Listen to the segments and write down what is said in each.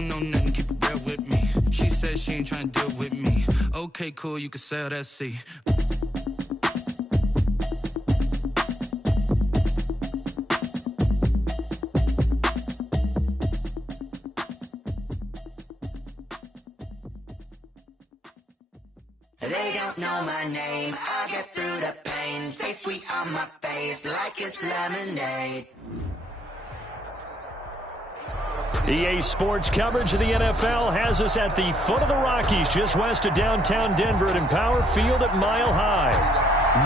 don't know nothing, keep it real with me. She said she ain't trying to deal with me. Okay, cool, you can sell that seat. They don't know my name, I get through the pain. Taste sweet on my face like it's lemonade. EA Sports coverage of the NFL has us at the foot of the Rockies, just west of downtown Denver at Empower Field at Mile High.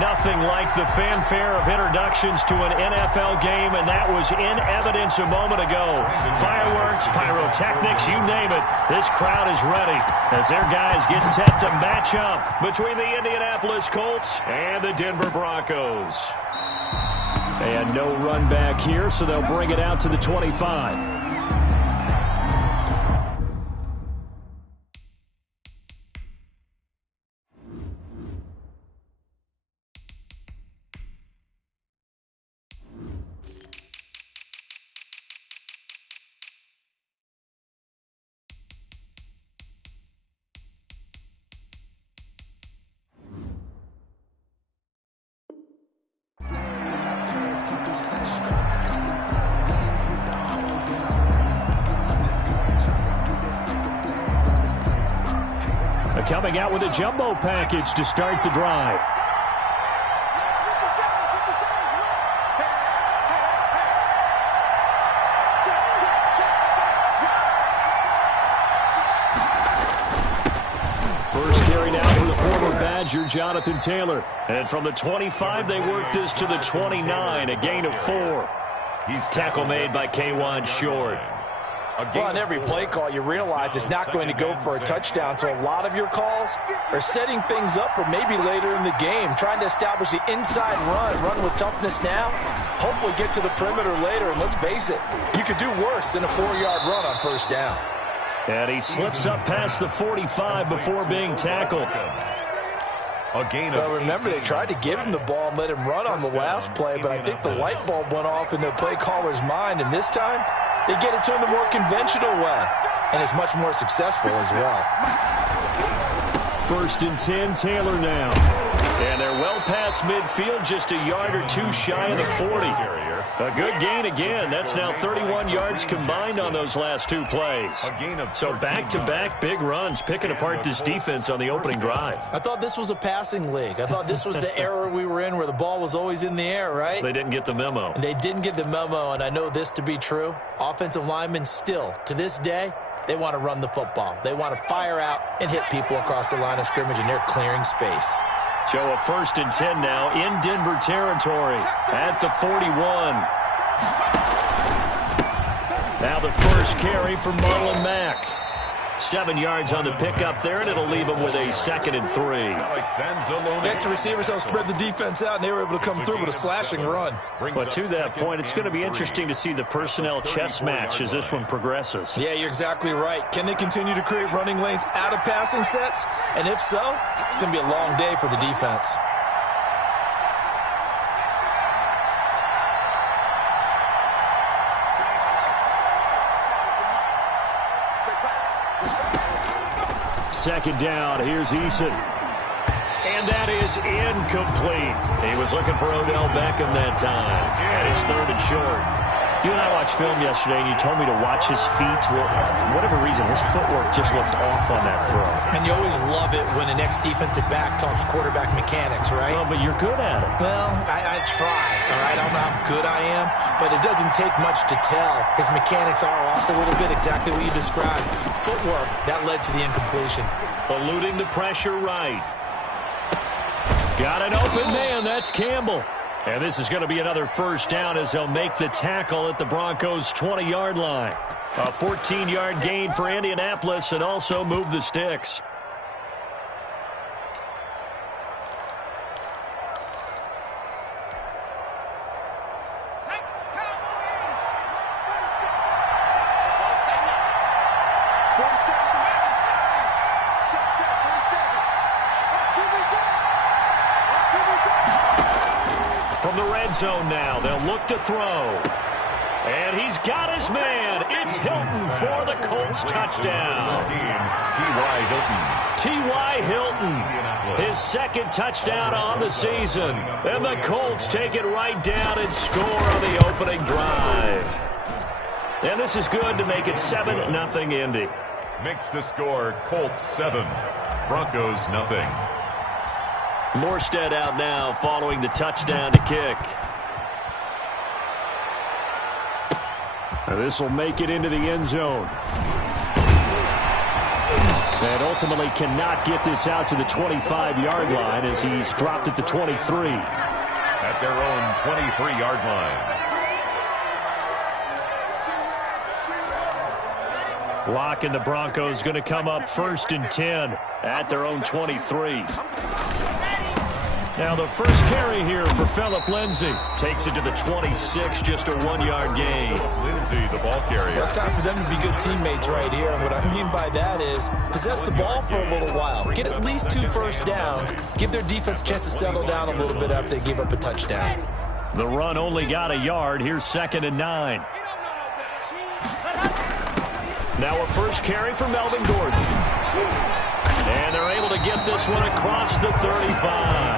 Nothing like the fanfare of introductions to an NFL game, and that was in evidence a moment ago. Fireworks, pyrotechnics, you name it. This crowd is ready as their guys get set to match up between the Indianapolis Colts and the Denver Broncos. And no run back here, so they'll bring it out to the 25. Coming out with a jumbo package to start the drive. First carry now for the former Badger, Jonathan Taylor. And from the 25, they work this to the 29, a gain of 4. Tackle made by K'Wan Short. Well, on every play call, you realize it's not going to go for a touchdown, so a lot of your calls are setting things up for maybe later in the game, trying to establish the inside run with toughness now, hopefully get to the perimeter later, and let's face it, you could do worse than a 4-yard run on first down. And he slips up past the 45 before being tackled. Well, remember, they tried to give him the ball and let him run on the last play, but I think the light bulb went off in their play caller's mind, and this time, they get it to him the more conventional way, and it's much more successful as well. First and 10, Taylor now. And they're well past midfield, just a yard or two shy of the 40. A good gain again. That's now 31 yards combined on those last two plays. So back-to-back big runs, picking apart this defense on the opening drive. I thought this was a passing league. I thought this was the era we were in where the ball was always in the air, right? They didn't get the memo. And they didn't get the memo, and I know this to be true. Offensive linemen still, to this day, they want to run the football. They want to fire out and hit people across the line of scrimmage, and they're clearing space. So a first and 10 now in Denver territory at the 41. Now the first carry for Marlon Mack. 7 yards on the pickup there, and it'll leave him with a 2nd and 3. Extra receivers help spread the defense out, and they were able to come through with a slashing run. But to that point, it's going to be interesting to see the personnel chess match as this one progresses. Yeah, you're exactly right. Can they continue to create running lanes out of passing sets? And if so, it's going to be a long day for the defense. Second down, here's Eason. And that is incomplete. He was looking for Odell Beckham that time. And it's 3rd and short. You and I watched film yesterday, and you told me to watch his feet. Well, for whatever reason, his footwork just looked off on that throw. And you always love it when the next defensive back talks quarterback mechanics, right? Well, but you're good at it. Well, I try, all right? I don't know how good I am, but it doesn't take much to tell. His mechanics are off a little bit, exactly what you described. Footwork, that led to the incompletion. Eluding the pressure right. Got an open man, that's Campbell. And this is going to be another first down as they'll make the tackle at the Broncos' 20-yard line. A 14-yard gain for Indianapolis and also move the sticks. From the red zone now, they'll look to throw. And he's got his man. It's Hilton for the Colts touchdown. T.Y. Hilton. T.Y. Hilton, his second touchdown on the season. And the Colts take it right down and score on the opening drive. And this is good to make it 7-0 Indy. Makes the score Colts 7, Broncos 0. Morstead out now following the touchdown to kick. This will make it into the end zone. And ultimately cannot get this out to the 25-yard line as he's dropped at the 23. At their own 23-yard line. Locke and the Broncos going to come up 1st and 10 at their own 23. Now the first carry here for Phillip Lindsay. Takes it to the 26, just a 1-yard gain. Lindsay, the ball carrier. Well, it's time for them to be good teammates right here. And what I mean by that is possess the ball for a little while. Get at least 2 first downs. Give their defense a chance to settle down a little bit after they give up a touchdown. The run only got a yard. Here's 2nd and 9. Now a first carry for Melvin Gordon. And they're able to get this one across the 35.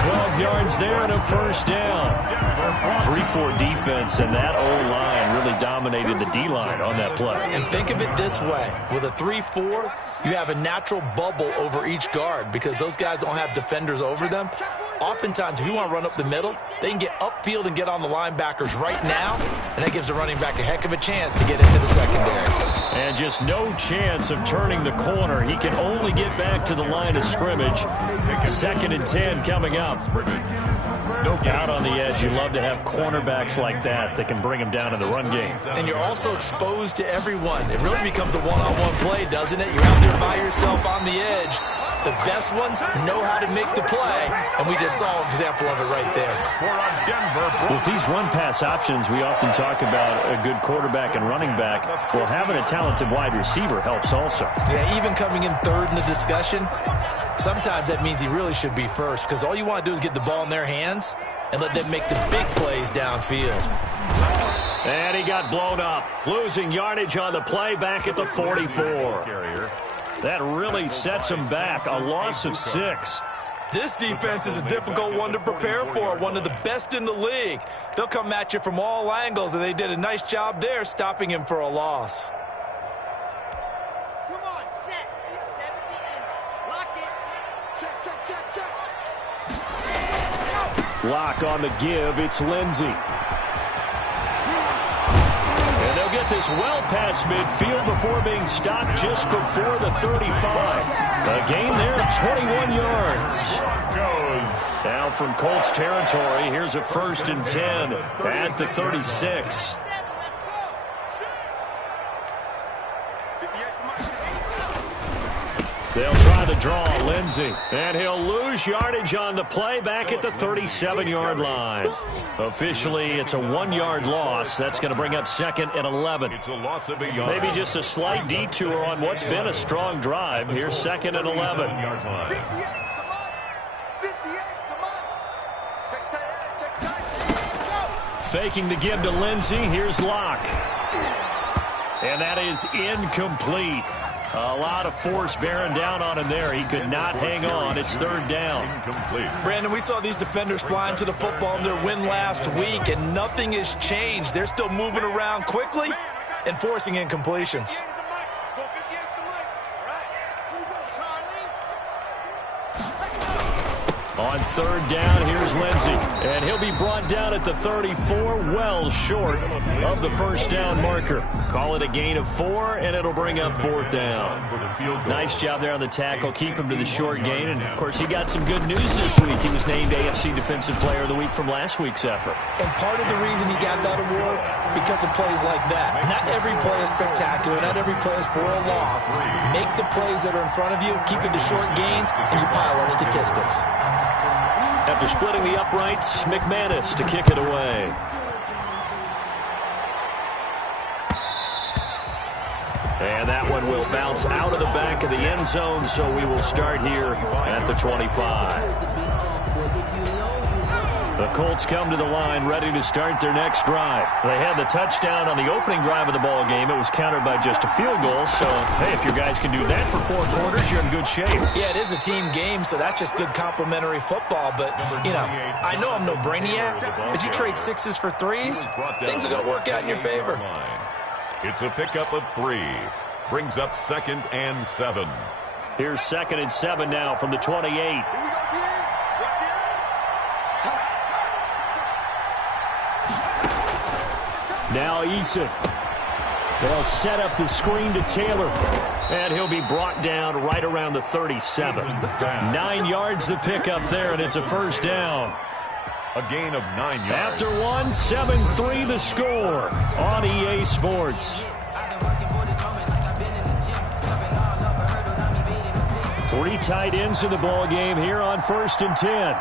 12 yards there and a first down. 3-4 defense, and that O-line really dominated the D-line on that play. And think of it this way. With a 3-4, you have a natural bubble over each guard because those guys don't have defenders over them. Oftentimes, if you want to run up the middle, they can get upfield and get on the linebackers right now, and that gives the running back a heck of a chance to get into the secondary. And just no chance of turning the corner. He can only get back to the line of scrimmage. 2nd and 10 coming up. Out on the edge, you love to have cornerbacks like that can bring him down in the run game. And you're also exposed to everyone. It really becomes a one-on-one play, doesn't it? You're out there by yourself on the edge. The best ones know how to make the play, and we just saw an example of it right there. With these run-pass options, we often talk about a good quarterback and running back. Well, having a talented wide receiver helps also. Yeah, even coming in 3rd in the discussion, sometimes that means he really should be first because all you want to do is get the ball in their hands and let them make the big plays downfield. And he got blown up, losing yardage on the play back at the 44. That really sets him back, a loss of 6. This defense is a difficult one to prepare for, one of the best in the league. They'll come at you from all angles, and they did a nice job there stopping him for a loss. Come on, set. 70 in. Lock it. Check, check, check, check. Lock on the give. It's Lindsay. And they'll get this well past midfield before being stopped just before the 35. A gain there of 21 yards. Now from Colts territory, here's a 1st and 10 at the 36. They'll try the draw, Lindsay, and he'll lose yardage on the play back at the 37-yard line. Officially, it's a 1-yard loss. That's going to bring up 2nd and 11. It's a loss of a yard. Maybe just a slight detour on what's been a strong drive. Here's 2nd and 11. 58, come on. Check tight, check tight. Faking the give to Lindsay. Here's Locke. And that is incomplete. A lot of force bearing down on him there. He could not hang on. It's 3rd down. Incomplete. Brandon, we saw these defenders flying to the football in their win last week, and nothing has changed. They're still moving around quickly and forcing incompletions. On 3rd down, here's Lindsay. And he'll be brought down at the 34, well short of the first down marker. Call it a gain of 4, and it'll bring up 4th down. Nice job there on the tackle. Keep him to the short gain. And, of course, he got some good news this week. He was named AFC Defensive Player of the Week from last week's effort. And part of the reason he got that award, because of plays like that. Not every play is spectacular. Not every play is for a loss. Make the plays that are in front of you, keep it to short gains, and you pile up statistics. After splitting the uprights, McManus to kick it away. And that one will bounce out of the back of the end zone, so we will start here at the 25. The Colts come to the line ready to start their next drive. They had the touchdown on the opening drive of the ball game. It was countered by just a field goal. So, hey, if your guys can do that for 4 quarters, you're in good shape. Yeah, it is a team game, so that's just good complimentary football. But, you know, I know I'm no brainiac, but you trade 6s for 3s, things are going to work out in your favor. It's a pickup of 3. Brings up 2nd and 7. Here's 2nd and 7 now from the 28. Now Eason. They'll set up the screen to Taylor. And he'll be brought down right around the 37. 9 yards the pickup there, and it's a first down. A gain of 9 yards. After 1, 7-3 the score on EA Sports. 3 tight ends in the ball game here on 1st and 10.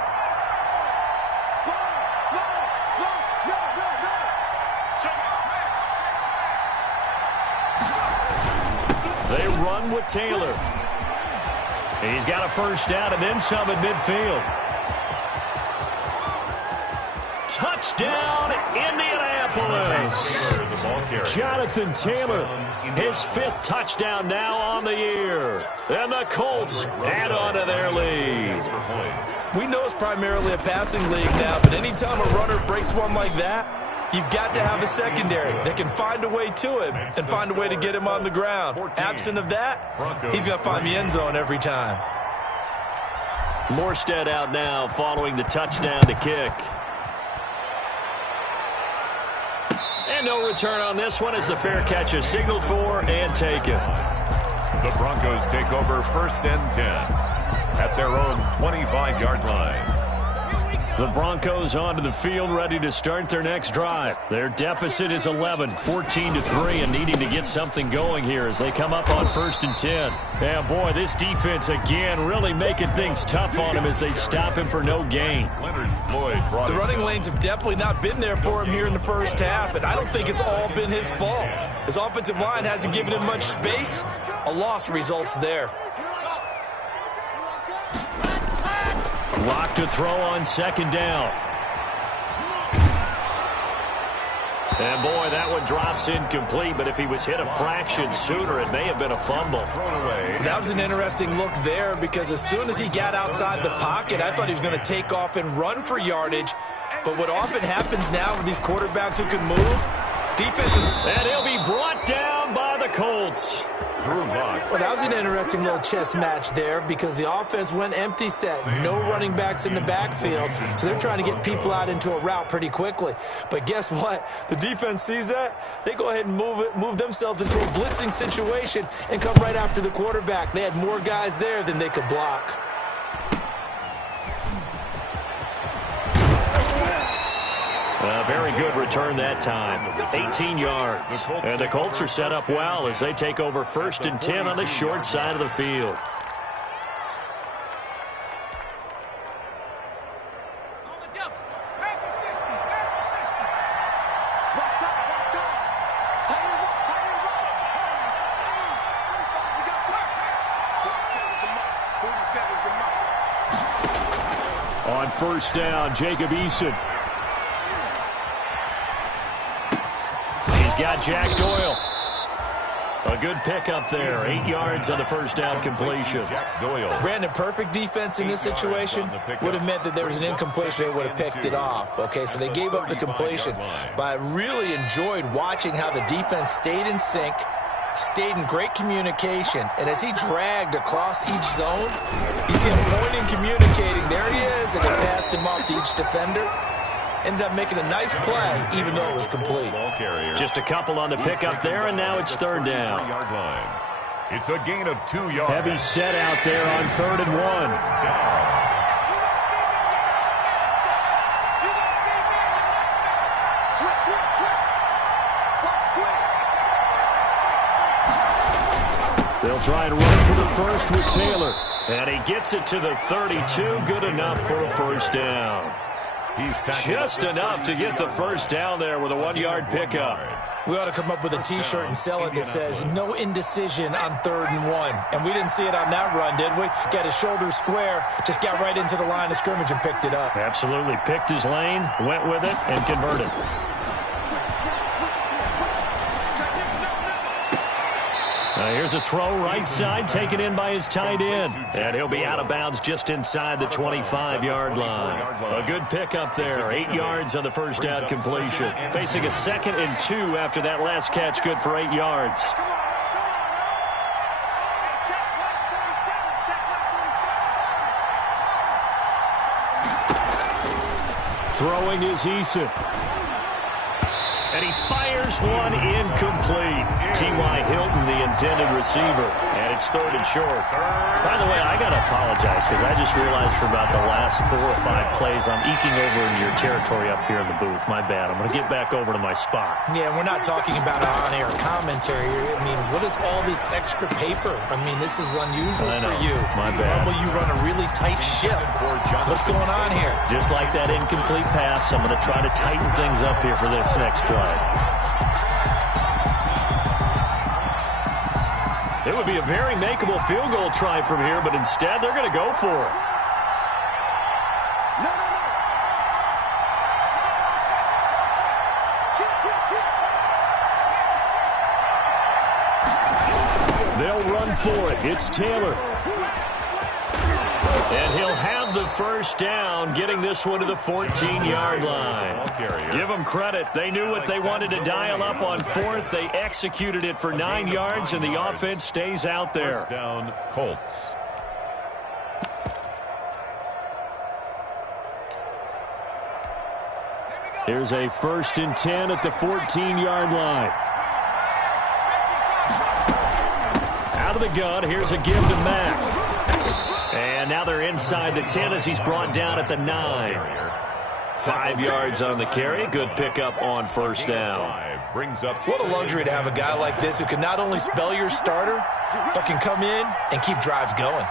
They run with Taylor. He's got a first down and then some at midfield. Touchdown, Indianapolis. Jonathan Taylor, his 5th touchdown now on the year. And the Colts add on to their lead. We know it's primarily a passing league now, but anytime a runner breaks one like that, you've got to have a secondary that can find a way to him and find a way to get him on the ground. Absent of that, he's going to find the end zone every time. Morstead out now following the touchdown to kick. And no return on this one as the fair catch is signaled for and taken. The Broncos take over 1st and 10 at their own 25-yard line. The Broncos onto the field ready to start their next drive. Their deficit is 11, 14-3, and needing to get something going here as they come up on 1st and 10. And boy, this defense again really making things tough on him as they stop him for no gain. The running lanes have definitely not been there for him here in the first half, and I don't think it's all been his fault. His offensive line hasn't given him much space. A loss results there. Lock to throw on 2nd down. And boy, that one drops incomplete, but if he was hit a fraction sooner, it may have been a fumble. That was an interesting look there because as soon as he got outside the pocket, I thought he was going to take off and run for yardage. But what often happens now with these quarterbacks who can move, defenses... And he'll be brought down by the Colts. Well, that was an interesting little chess match there because the offense went empty set. No running backs in the backfield, so they're trying to get people out into a route pretty quickly. But guess what? The defense sees that. They go ahead and move themselves into a blitzing situation and come right after the quarterback. They had more guys there than they could block. A very good return that time. 18 yards. And the Colts are set up well as they take over 1st and 10 on the short side of the field. On 1st down, Jacob Eason. Got Jack Doyle. A good pickup there. 8 yards on the first down completion. Brandon, perfect defense in this situation would have meant that there was an incompletion. They would have picked it off. Okay, so they gave up the completion. But I really enjoyed watching how the defense stayed in sync, stayed in great communication. And as he dragged across each zone, you see him pointing, communicating. There he is, and he passed him off to each defender. Ended up making a nice play, even though it was complete. Just a couple on the pickup there, and now it's 3rd down. It's a gain of 2 yards. Heavy set out there on 3rd and 1. They'll try and run for the first with Taylor. And he gets it to the 32. Good enough for a first down. Just enough to get the first down there with a 1-yard pickup. We ought to come up with a T-shirt and sell it that says, no indecision on 3rd and 1. And we didn't see it on that run, did we? Got his shoulders square, just got right into the line of scrimmage and picked it up. Absolutely. Picked his lane, went with it, and converted. Here's a throw right side, taken in by his tight end. And he'll be out of bounds just inside the 25-yard line. A good pickup there. 8 yards on the first down completion. Facing a 2nd and 2 after that last catch, good for 8 yards. Throwing is Eason. And he fires one incomplete. T.Y. Hilton, the intended receiver. And it's 3rd and short. By the way, I got to apologize because I just realized for about the last 4 or 5 plays I'm eking over into your territory up here in the booth. My bad. I'm going to get back over to my spot. Yeah, we're not talking about an on-air commentary. I mean, what is all this extra paper? I mean, this is unusual for you. My bad. Normally you run a really tight ship. What's going on here? Just like that incomplete pass, I'm going to try to tighten things up here for this next play. It would be a very makeable field goal try from here, but instead they're going to go for it. They'll run for it. It's Taylor. And he'll have the first down, getting this one to the 14-yard line. Give them credit. They knew what they wanted to dial up on 4th. They executed it for 9 yards, and the offense stays out there. First down, Colts. Here's a 1st and 10 at the 14-yard line. Out of the gun, here's a give to Mack. And now they're inside the 10 as he's brought down at the 9. 5 yards on the carry. Good pickup on first down. What a luxury to have a guy like this who can not only spell your starter, but can come in and keep drives going.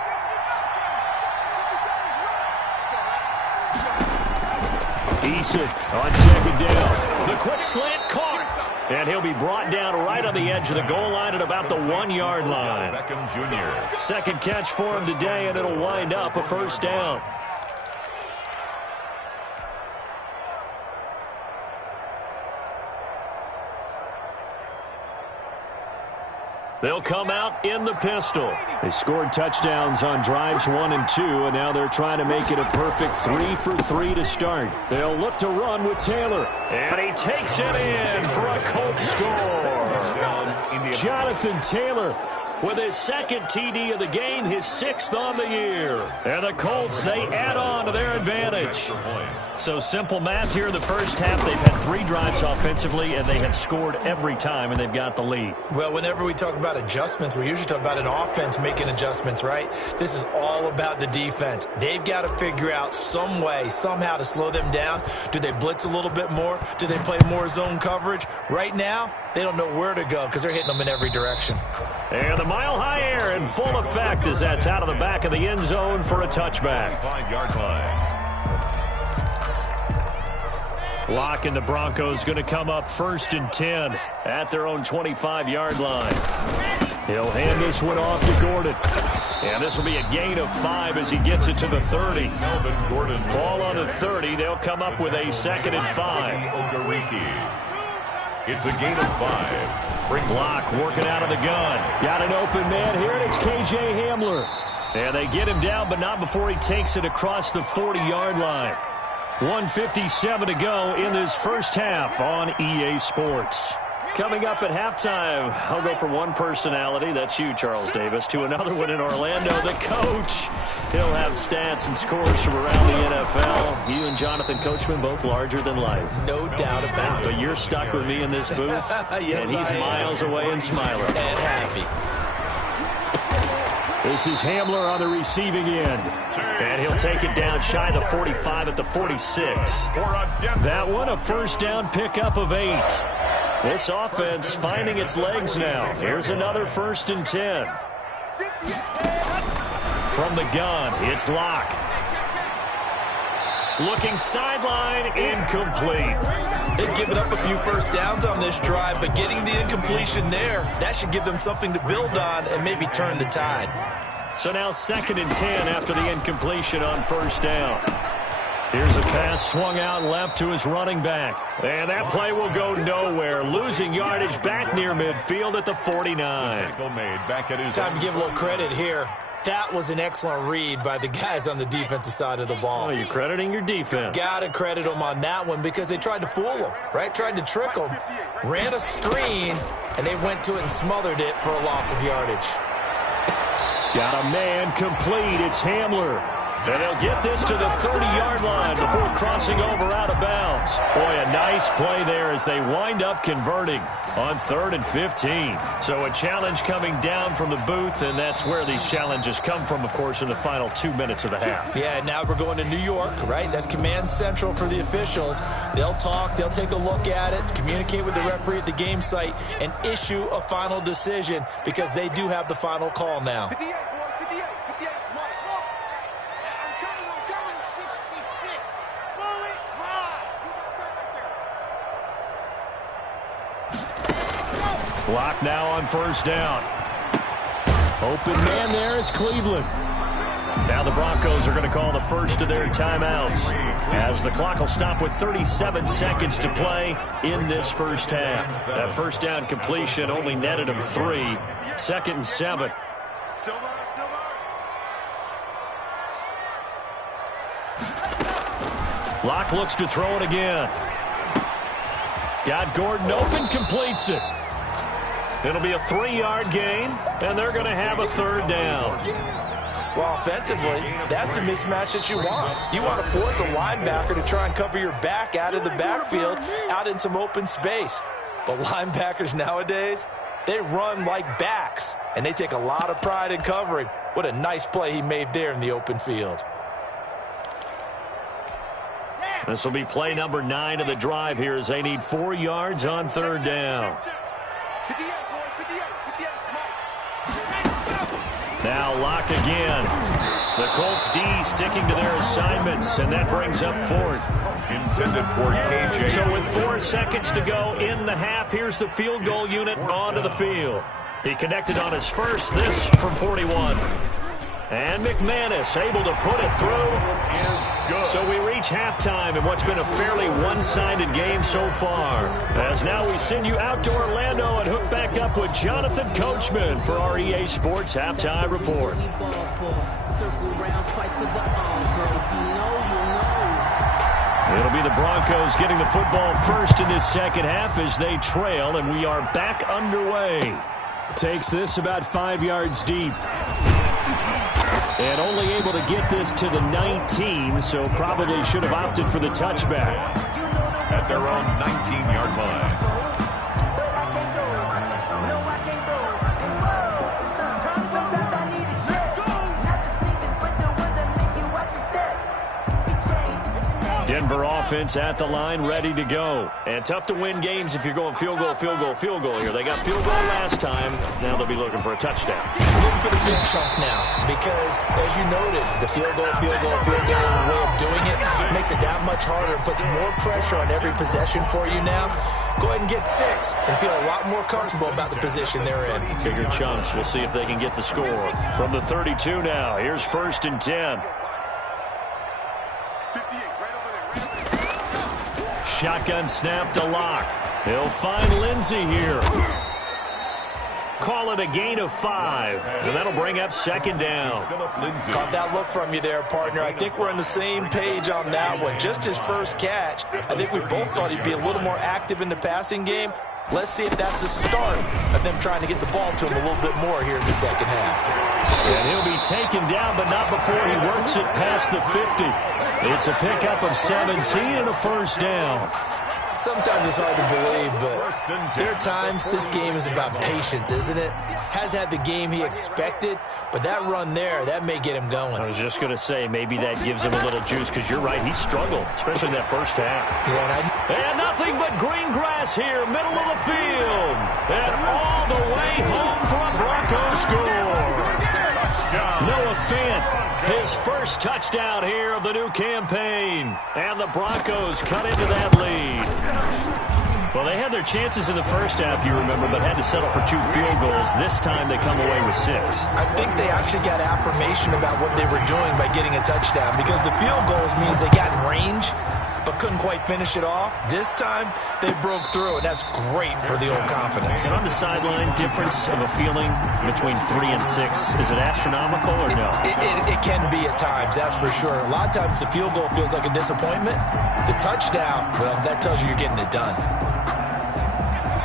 Eason on 2nd down. The quick slant caught. And he'll be brought down right on the edge of the goal line at about the 1-yard line. Beckham Jr. Second catch for him today, and it'll wind up a first down. They'll come out in the pistol. They scored touchdowns on drives 1 and 2, and now they're trying to make it a perfect 3 for 3 to start. They'll look to run with Taylor. And he takes it in for a Colts score. Jonathan Taylor with his 2nd TD of the game, his 6th on the year. And the Colts, they add on to their advantage. So simple math here in the first half. They've had 3 drives offensively, and they have scored every time, and they've got the lead. Well, whenever we talk about adjustments, we usually talk about an offense making adjustments, right? This is all about the defense. They've got to figure out some way, somehow to slow them down. Do they blitz a little bit more? Do they play more zone coverage? Right now, they don't know where to go because they're hitting them in every direction. And the mile-high air in full effect as that's out of the back of the end zone for a touchback. 5-yard line. Lock and the Broncos going to come up 1st and 10 at their own 25-yard line. He'll hand this one off to Gordon. And this will be a gain of 5 as he gets it to the 30. Melvin Gordon. Ball on the 30. They'll come up with a 2nd and 5. It's a gain of 5. Block working out of the gun. Got an open man here, and it's K.J. Hamler. And they get him down, but not before he takes it across the 40-yard line. 1:57 to go in this first half on EA Sports. Coming up at halftime, I'll go from one personality, that's you, Charles Davis, to another one in Orlando, the coach. He'll have stats and scores from around the NFL. You and Jonathan Coachman, both larger than life. No doubt about it. But you're stuck with me in this booth, Yes, and he's miles away and smiling. And happy. This is Hamler on the receiving end. And he'll take it down shy of the 45 at the 46. That one, a first down pickup of 8. This offense finding its legs now. Here's another 1st and 10. From the gun, it's Locke. Looking sideline, incomplete. They've given up a few first downs on this drive, but getting the incompletion there, that should give them something to build on and maybe turn the tide. So now 2nd and 10 after the incompletion on first down. Here's a pass swung out left to his running back. And that play will go nowhere. Losing yardage back near midfield at the 49. Time to give a little credit here. That was an excellent read by the guys on the defensive side of the ball. Oh, you're crediting your defense. Got to credit them on that one because they tried to fool them, right? Tried to trick them. Ran a screen, and they went to it and smothered it for a loss of yardage. Got a man complete. It's Hamler. And they'll get this to the 30-yard line before crossing over out of bounds. Boy, a nice play there as they wind up converting on 3rd and 15. So a challenge coming down from the booth, and that's where these challenges come from, of course, in the final 2 minutes of the half. Yeah, now we're going to New York, right? That's command central for the officials. They'll talk, they'll take a look at it, communicate with the referee at the game site, and issue a final decision because they do have the final call now. Block now on first down. Open man there is Cleveland. Now the Broncos are going to call the first of their timeouts as the clock will stop with 37 seconds to play in this first half. That first down completion only netted them 3. 2nd and 7. Locke looks to throw it again. Got Gordon open, completes it. It'll be a 3-yard gain, and they're going to have a 3rd down. Well, offensively, that's the mismatch that you want. You want to force a linebacker to try and cover your back out of the backfield, out in some open space. But linebackers nowadays, they run like backs, and they take a lot of pride in covering. What a nice play he made there in the open field. This will be play number 9 of the drive here as they need 4 yards on 3rd down. Now Locke again. The Colts D sticking to their assignments, and that brings up 4th. Intended for KJ. So with 4 seconds to go in the half, here's the field goal unit onto the field. He connected on his first, this from 41. And McManus able to put it through. So we reach halftime in what's been a fairly one-sided game so far. As now we send you out to Orlando and hook back up with Jonathan Coachman for our EA Sports Halftime Report. It'll be the Broncos getting the football first in this second half as they trail, and we are back underway. Takes this about 5 yards deep. And only able to get this to the 19, so probably should have opted for the touchback. At their own 19-yard line. Denver offense at the line, ready to go. And tough to win games if you're going field goal, field goal, field goal here. They got field goal last time. Now they'll be looking for a touchdown. Looking for the big chunk now because, as you noted, the field goal way of doing it makes it that much harder and puts more pressure on every possession for you now. Go ahead and get 6 and feel a lot more comfortable about the position they're in. Bigger chunks. We'll see if they can get the score. From the 32 now, here's 1st and 10. Shotgun snap to Locke. He'll find Lindsey here. Call it a gain of 5. And that'll bring up 2nd down. Caught that look from you there, partner. I think we're on the same page on that one. Just his first catch. I think we both thought he'd be a little more active in the passing game. Let's see if that's the start of them trying to get the ball to him a little bit more here in the second half. And he'll be taken down, but not before he works it past the 50. It's a pickup of 17 and a 1st down. Sometimes it's hard to believe, but there are times this game is about patience, isn't it? Has had the game he expected, but that run there, that may get him going. I was just going to say, maybe that gives him a little juice, because you're right, he struggled, especially in that first half. Yeah, and nothing but green grass here, middle of the field. And all the way home for a Broncos score. Noah Fant, his first touchdown here of the new campaign. And the Broncos cut into that lead. Well, they had their chances in the first half, you remember, but had to settle for 2 field goals. This time they come away with 6. I think they actually got affirmation about what they were doing by getting a touchdown, because the field goals means they got in range but couldn't quite finish it off. This time, they broke through, and that's great for the old confidence. And on the sideline, difference of a feeling between 3 and 6, is it astronomical or no? It can be at times, that's for sure. A lot of times the field goal feels like a disappointment. The touchdown, well, that tells you you're getting it done.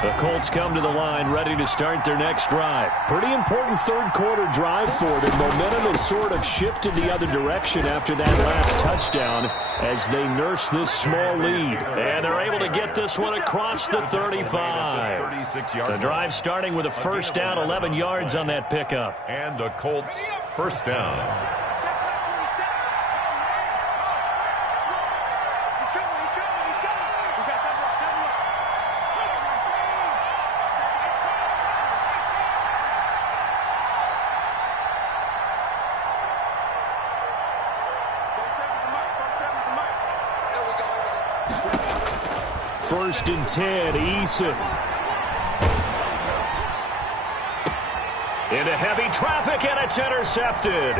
The Colts come to the line ready to start their next drive. Pretty important third-quarter drive for them. Momentum has sort of shifted the other direction after that last touchdown as they nurse this small lead. And they're able to get this one across the 35. The drive starting with a first down, 11 yards on that pickup. And a Colts first down. First and 10, Eason. Into heavy traffic, and it's intercepted.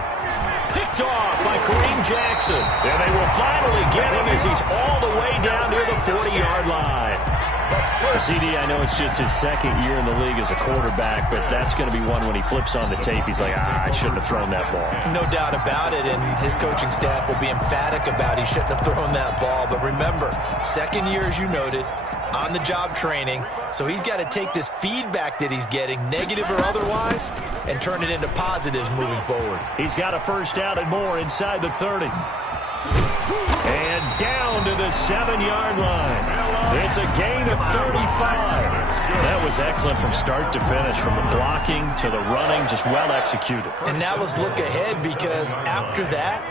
Picked off by Kareem Jackson. And they will finally get him as he's all the way down near the 40-yard line. CD, I know it's just his second year in the league as a quarterback, but that's going to be one when he flips on the tape. He's like, I shouldn't have thrown that ball. No doubt about it, and his coaching staff will be emphatic about he shouldn't have thrown that ball. But remember, second year, as you noted, on-the-job training, so he's got to take this feedback that he's getting, negative or otherwise, and turn it into positives moving forward. He's got a first down and more inside the 30. And down to the 7-yard line. It's a gain of 35. That was excellent from start to finish, from the blocking to the running, just well executed. And now let's look ahead, because after that,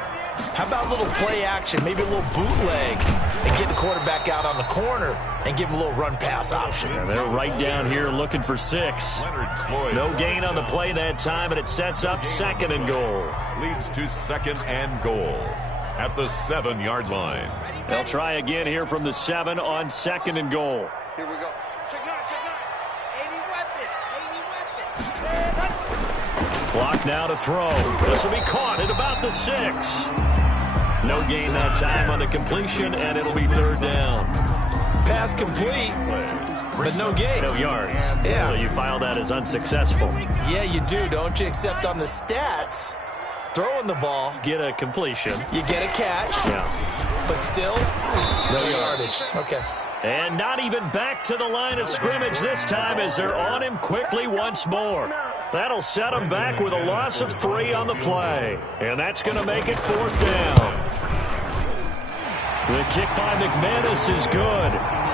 how about a little play action, maybe a little bootleg, and get the quarterback out on the corner and give him a little run-pass option. Yeah, they're right down here looking for 6. No gain on the play that time, and it sets up 2nd and goal. Leads to 2nd and goal at the 7-yard line. They'll try again here from the 7 on 2nd and goal. Here we go. Check 9, check 9. 80 weapon. Clock now to throw. This will be caught at about the 6. No gain that time on the completion, and it'll be 3rd down. Pass complete, but no gain. No yards. Yeah. So you file that as unsuccessful. Yeah, you do, don't you? Except on the stats, throwing the ball, Get a completion. you get a catch, Yeah. but still, no yardage. Okay. And not even back to the line of scrimmage this time as they're on him quickly once more. That'll set him back with a loss of 3 on the play. And that's going to make it 4th down. The kick by McManus is good.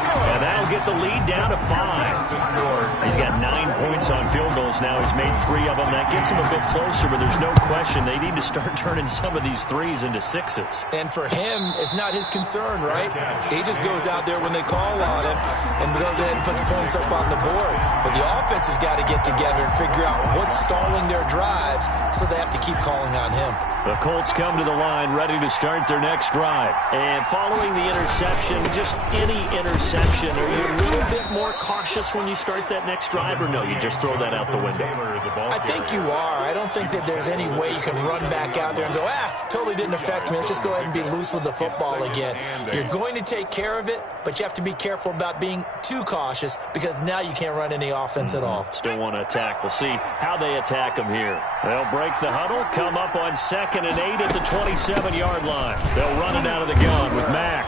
And that'll get the lead down to 5. He's got 9 points on field goals now. He's made 3 of them. That gets him a bit closer, but there's no question they need to start turning some of these 3s into 6s. And for him, it's not his concern, right? He just goes out there when they call on him and goes ahead and puts points up on the board. But the offense has got to get together and figure out what's stalling their drives, so they have to keep calling on him. The Colts come to the line ready to start their next drive. And following the interception, just any interception, are you a little bit more cautious when you start that next drive, or no, you just throw that out the window? I think you are. I don't think that there's any way you can run back out there and go, totally didn't affect me. Let's just go ahead and be loose with the football again. You're going to take care of it, but you have to be careful about being too cautious, because now you can't run any offense at all. Still want to attack. We'll see how they attack them here. They'll break the huddle, come up on 2nd and 8 at the 27-yard line. They'll run it out of the gun with Mack.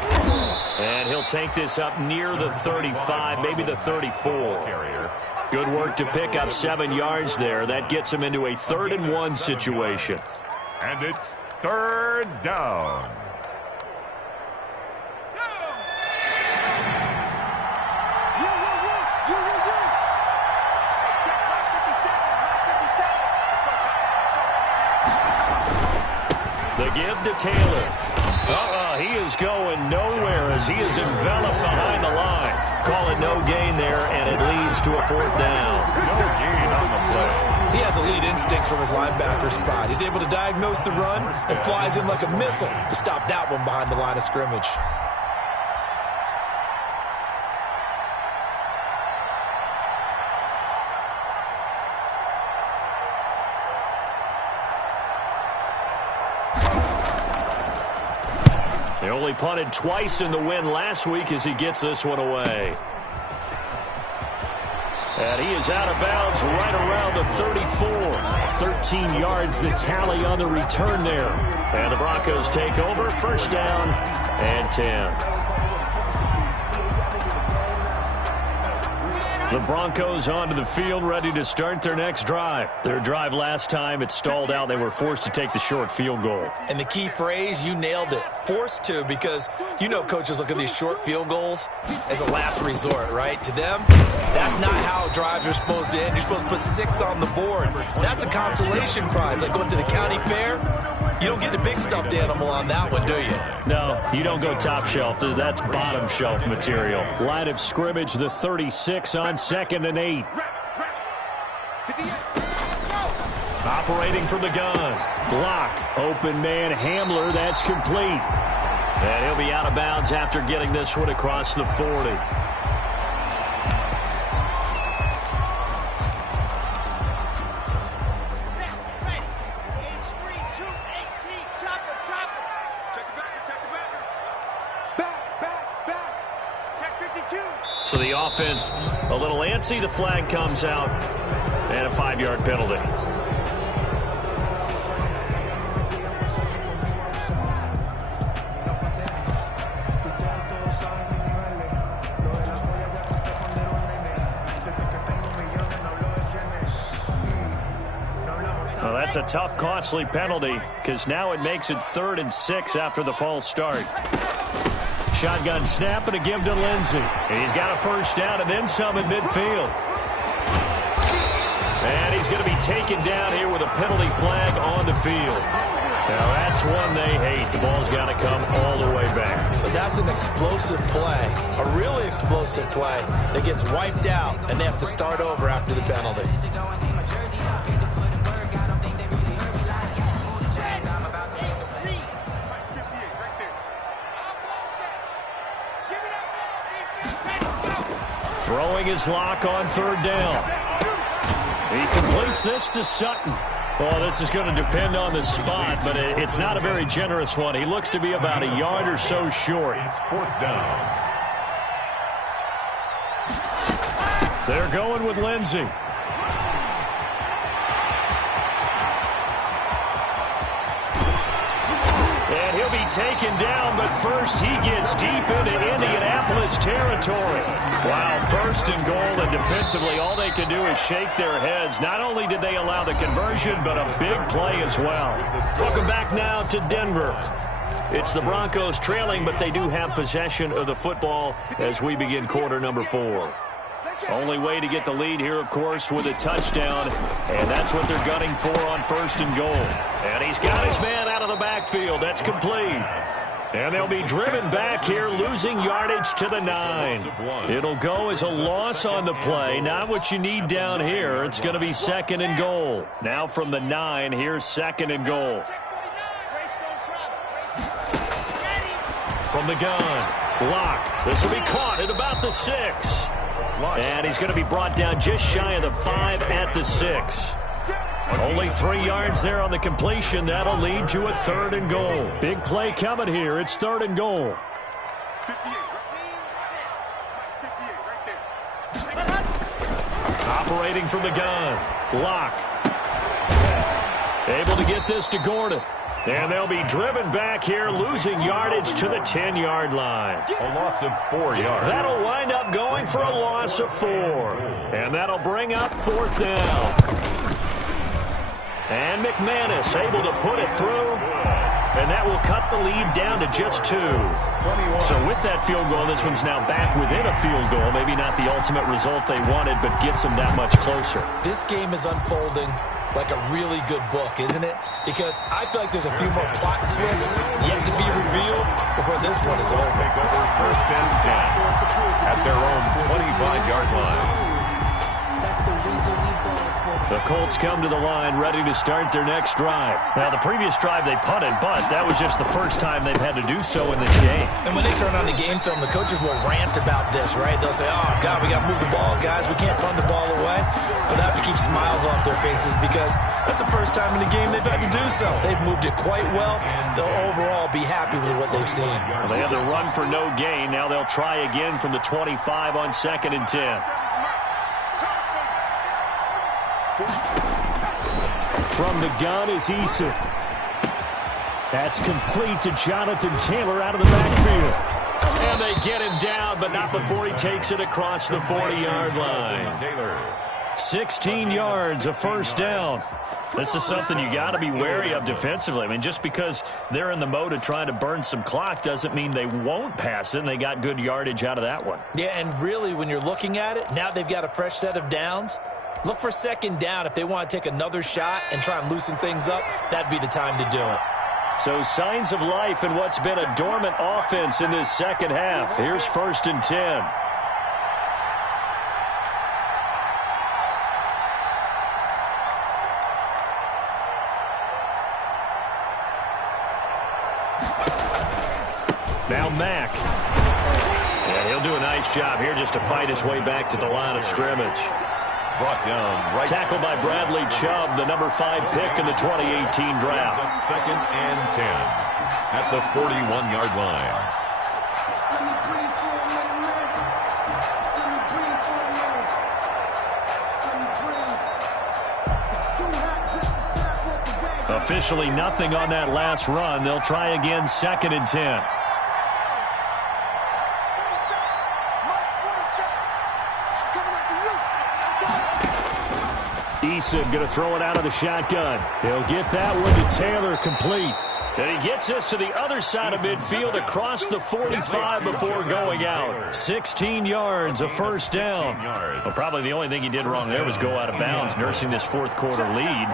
And he'll take this up near the 35, maybe the 34. Good work to pick up 7 yards there. That gets him into a 3rd and 1 situation. And it's 3rd down. The give to Taylor. He is going nowhere as he is enveloped behind the line. Call it no gain there, and it leads to a 4th down. No gain on the play. He has elite instincts from his linebacker spot. He's able to diagnose the run and flies in like a missile to stop that one behind the line of scrimmage. He only punted twice in the win last week as he gets this one away. And he is out of bounds right around the 34. 13 yards the tally on the return there. And the Broncos take over. First down and 10. The Broncos onto the field, ready to start their next drive. Their drive last time, it stalled out. They were forced to take the short field goal. And the key phrase, you nailed it. Forced to, because you know coaches look at these short field goals as a last resort, right? To them, that's not how drives are supposed to end. You're supposed to put 6 on the board. That's a consolation prize, like going to the county fair. You don't get the big stuffed animal on that one, do you? No, you don't go top shelf. That's bottom shelf material. Line of scrimmage, the 36 on 2nd and 8. Operating from the gun. Block. Open man Hamler. That's complete. And he'll be out of bounds after getting this one across the 40. So the offense a little antsy. The flag comes out and a 5-yard penalty. Well, that's a tough, costly penalty because now it makes it 3rd and 6 after the false start. Shotgun snap and a give to Lindsey. And he's got a first down and then some in midfield. And he's going to be taken down here with a penalty flag on the field. Now that's one they hate. The ball's got to come all the way back. So that's an explosive play, a really explosive play that gets wiped out, and they have to start over after the penalty. Throwing his lock on 3rd down. He completes this to Sutton. Well, this is going to depend on the spot, but it's not a very generous one. He looks to be about a yard or so short. It's 4th down. They're going with Lindsey. And he'll be taken down, but first he gets deep into Indianapolis territory. Wow, 1st and goal, and defensively all they can do is shake their heads. Not only did they allow the conversion, but a big play as well. Welcome back now to Denver. It's the Broncos trailing, but they do have possession of the football as we begin quarter number 4. Only way to get the lead here, of course, with a touchdown, and that's what they're gunning for on 1st and goal. And he's got his man out of the backfield. That's complete. And they'll be driven back here, losing yardage to the 9. It'll go as a loss on the play. Not what you need down here. It's going to be 2nd and goal. Now from the 9, here's 2nd and goal. From the gun, block. This will be caught at about the 6. And he's going to be brought down just shy of the 5 at the 6. Only 3 yards there on the completion. That'll lead to a 3rd and goal. Big play coming here. It's 3rd and goal. Operating from the gun. Block. Able to get this to Gordon. And they'll be driven back here, losing yardage to the 10-yard line. A loss of 4 yards. That'll wind up going for a loss of 4. And that'll bring up 4th down. And McManus able to put it through. And that will cut the lead down to just 2. So with that field goal, this one's now back within a field goal. Maybe not the ultimate result they wanted, but gets them that much closer. This game is unfolding like a really good book, isn't it? Because I feel like there's a few more plot twists yet to be revealed before this one is over. Take over 1st and 10 at their own 25-yard line. That's the reason we ball for. The Colts come to the line ready to start their next drive. Now, the previous drive they punted, but that was just the first time they've had to do so in this game. And when they turn on the game film, the coaches will rant about this, right? They'll say, oh, God, we got to move the ball, guys. We can't punt the ball away. But they have to keep smiles off their faces because that's the first time in the game they've had to do so. They've moved it quite well. They'll overall be happy with what they've seen. Well, they had the run for no gain. Now they'll try again from the 25 on 2nd and 10. From the gun is Eason. That's complete to Jonathan Taylor out of the backfield. And they get him down, but not before he takes it across the 40-yard line. 16 yards, a first down. This is something you got to be wary of defensively. I mean, just because they're in the mode of trying to burn some clock doesn't mean they won't pass it, and they got good yardage out of that one. Yeah, and really, when you're looking at it, now they've got a fresh set of downs. Look for second down. If they want to take another shot and try and loosen things up, that'd be the time to do it. So signs of life in what's been a dormant offense in this second half. Here's 1st and 10. Now Mack. Yeah, he'll do a nice job here just to fight his way back to the line of scrimmage. Brought down right. Tackled by Bradley Chubb, the number 5 pick in the 2018 draft. 2nd and 10 at the 41-yard line. Officially nothing on that last run. They'll try again 2nd and 10. Eason going to throw it out of the shotgun. He'll get that one to Taylor, complete. And he gets us to the other side of midfield across the 45 before going out. 16 yards, a first down. Well, probably the only thing he did wrong there was go out of bounds, nursing this fourth quarter lead.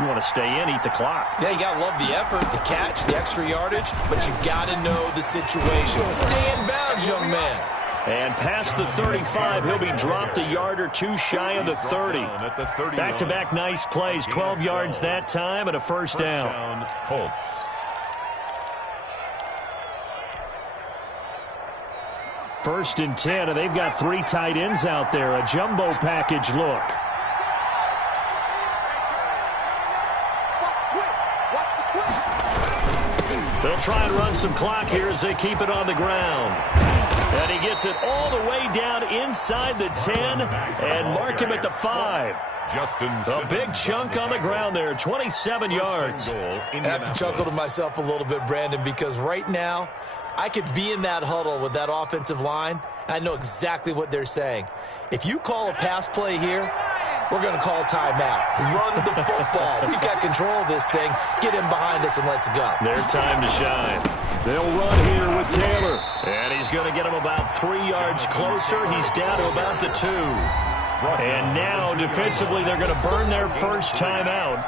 You want to stay in, eat the clock. Yeah, you got to love the effort, the catch, the extra yardage, but you got to know the situation. Stay in bounds, young man. And past the 35, he'll be dropped a yard or two shy of the 30. Back-to-back nice plays, 12 yards that time and a first down. Colts. First and 10, and they've got 3 tight ends out there. A jumbo package look. They'll try and run some clock here as they keep it on the ground. And he gets it all the way down inside the 10 and mark him at the 5. A big chunk on the ground there, 27 yards. I have to chuckle to myself a little bit, Brandon, because right now I could be in that huddle with that offensive line. I know exactly what they're saying. If you call a pass play here, we're going to call timeout. Run the football. We've got control of this thing. Get him behind us and let's go. Their time to shine. They'll run here with Taylor. And he's going to get him about 3 yards closer. He's down to about the 2. And now, defensively, they're going to burn their first time out.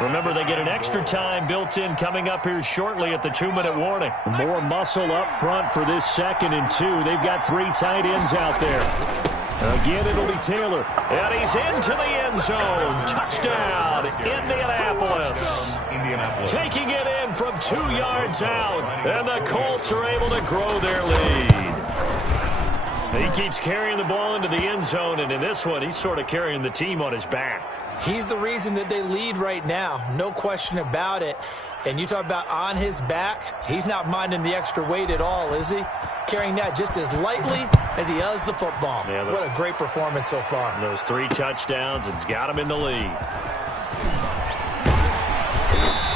Remember, they get an extra time built in coming up here shortly at the 2-minute warning. More muscle up front for this 2nd and 2. They've got 3 tight ends out there. Again, it'll be Taylor. And he's into the end zone. Touchdown, Indianapolis. Taking it in from 2 yards out. And the Colts are able to grow their lead. He keeps carrying the ball into the end zone, and in this one, he's sort of carrying the team on his back. He's the reason that they lead right now. No question about it. And you talk about on his back, he's not minding the extra weight at all, is he? Carrying that just as lightly as he does the football. Yeah, what a great performance so far. Those 3 touchdowns, it's got him in the lead.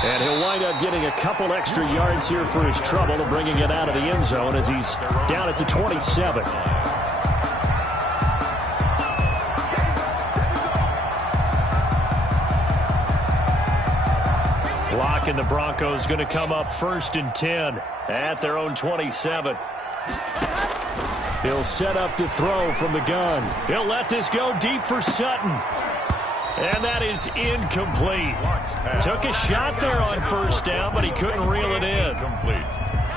And he'll wind up getting a couple extra yards here for his trouble of bringing it out of the end zone as he's down at the 27. Block, and the Broncos going to come up 1st and 10 at their own 27. He'll set up to throw from the gun. He'll let this go deep for Sutton. And that is incomplete. Took a shot there on 1st down, but he couldn't reel it in.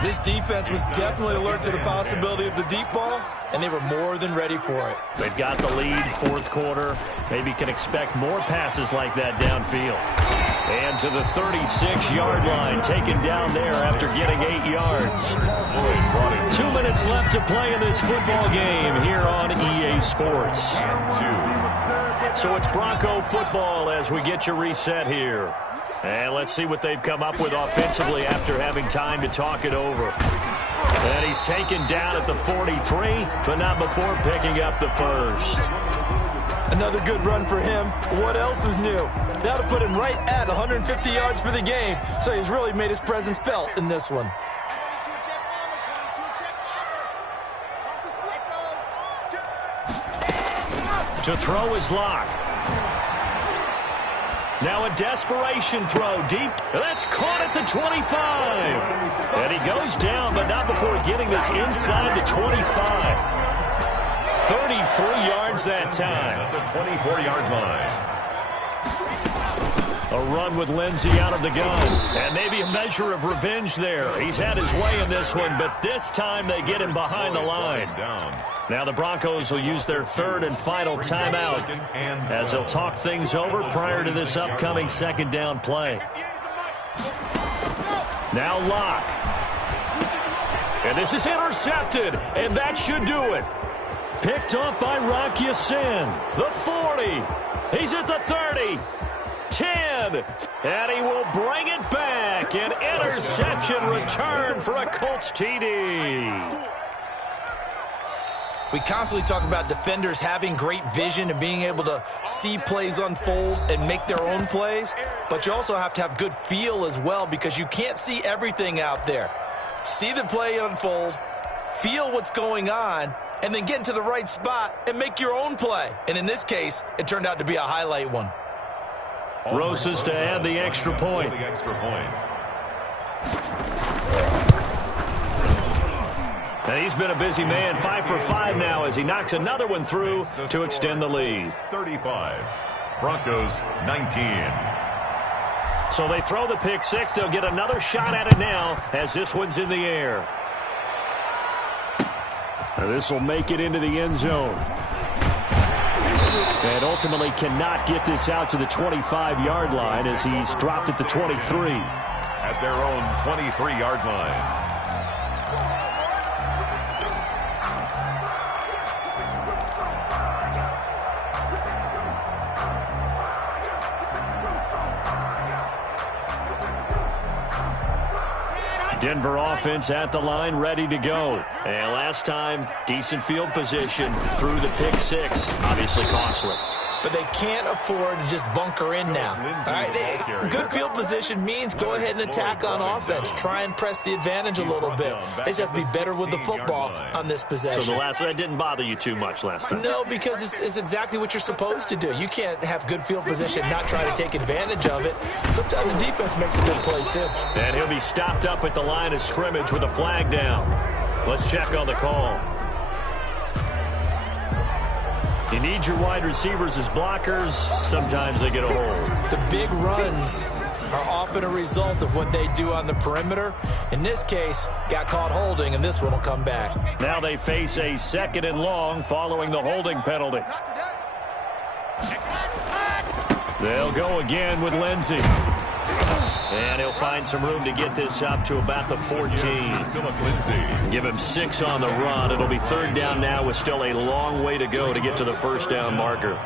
This defense was definitely alert to the possibility of the deep ball, and they were more than ready for it. They've got the lead, fourth quarter. Maybe can expect more passes like that downfield. And to the 36-yard line, taken down there after getting 8 yards. 2 minutes left to play in this football game here on EA Sports. So it's Bronco football as we get you reset here. And let's see what they've come up with offensively after having time to talk it over. And he's taken down at the 43, but not before picking up the first. Another good run for him. What else is new? That'll put him right at 150 yards for the game, so he's really made his presence felt in this one. To throw is Locke. Now a desperation throw deep. That's caught at the 25. And he goes down, but not before getting this inside the 25. 33 yards that time. At the 24-yard line. A run with Lindsey out of the gun. And maybe a measure of revenge there. He's had his way in this one, but this time they get him behind the line. Now the Broncos will use their third and final timeout as they'll talk things over prior to this upcoming second down play. Now Locke. And this is intercepted, and that should do it. Picked up by Rocky Sin. The 40. He's at the 30. 10. And he will bring it back. An interception return for a Colts TD. We constantly talk about defenders having great vision and being able to see plays unfold and make their own plays. But you also have to have good feel as well because you can't see everything out there. See the play unfold, feel what's going on, and then get into the right spot and make your own play. And in this case, it turned out to be a highlight one. Rosas to add the extra point. And he's been a busy man, 5 for 5 now as he knocks another one through to extend the lead. 35, Broncos 19. So they throw the pick six. They'll get another shot at it now as this one's in the air. And this will make it into the end zone. And ultimately cannot get this out to the 25-yard line as he's dropped at the 23. At their own 23-yard line. Denver offense at the line, ready to go. And last time, decent field position through the pick six. Obviously costly. But they can't afford to just bunker in now. All right, good field position means go ahead and attack on offense. Try and press the advantage a little bit. They just have to be better with the football on this possession. So the last one didn't bother you too much last time? No, because it's exactly what you're supposed to do. You can't have good field position, not try to take advantage of it. Sometimes the defense makes a good play, too. And he'll be stopped up at the line of scrimmage with a flag down. Let's check on the call. You need your wide receivers as blockers. Sometimes they get a hold. The big runs are often a result of what they do on the perimeter. In this case, got caught holding, and this one will come back. Now they face a second and long following the holding penalty. They'll go again with Lindsey. And he'll find some room to get this up to about the 14. Give him 6 on the run. It'll be third down now with still a long way to go to get to the first down marker.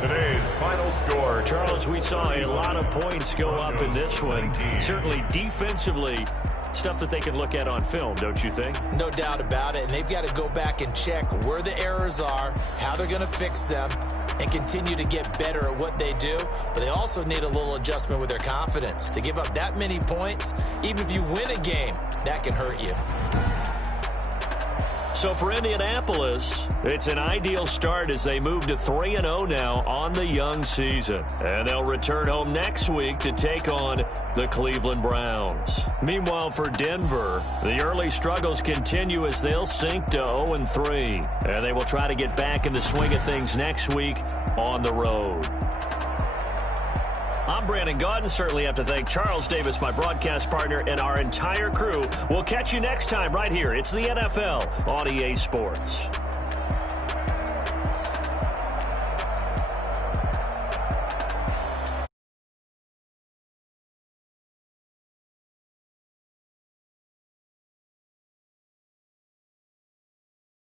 Today's final score. Charles, we saw a lot of points go up in this one. Certainly defensively, stuff that they can look at on film, don't you think? No doubt about it. And they've got to go back and check where the errors are, how they're going to fix them, and continue to get better at what they do. But they also need a little adjustment with their confidence. To give up that many points, even if you win a game, that can hurt you. So for Indianapolis, it's an ideal start as they move to 3-0 now on the young season. And they'll return home next week to take on the Cleveland Browns. Meanwhile, for Denver, the early struggles continue as they'll sink to 0-3. And they will try to get back in the swing of things next week on the road. I'm Brandon Gaudin. Certainly have to thank Charles Davis, my broadcast partner, and our entire crew. We'll catch you next time right here. It's the NFL on EA Sports.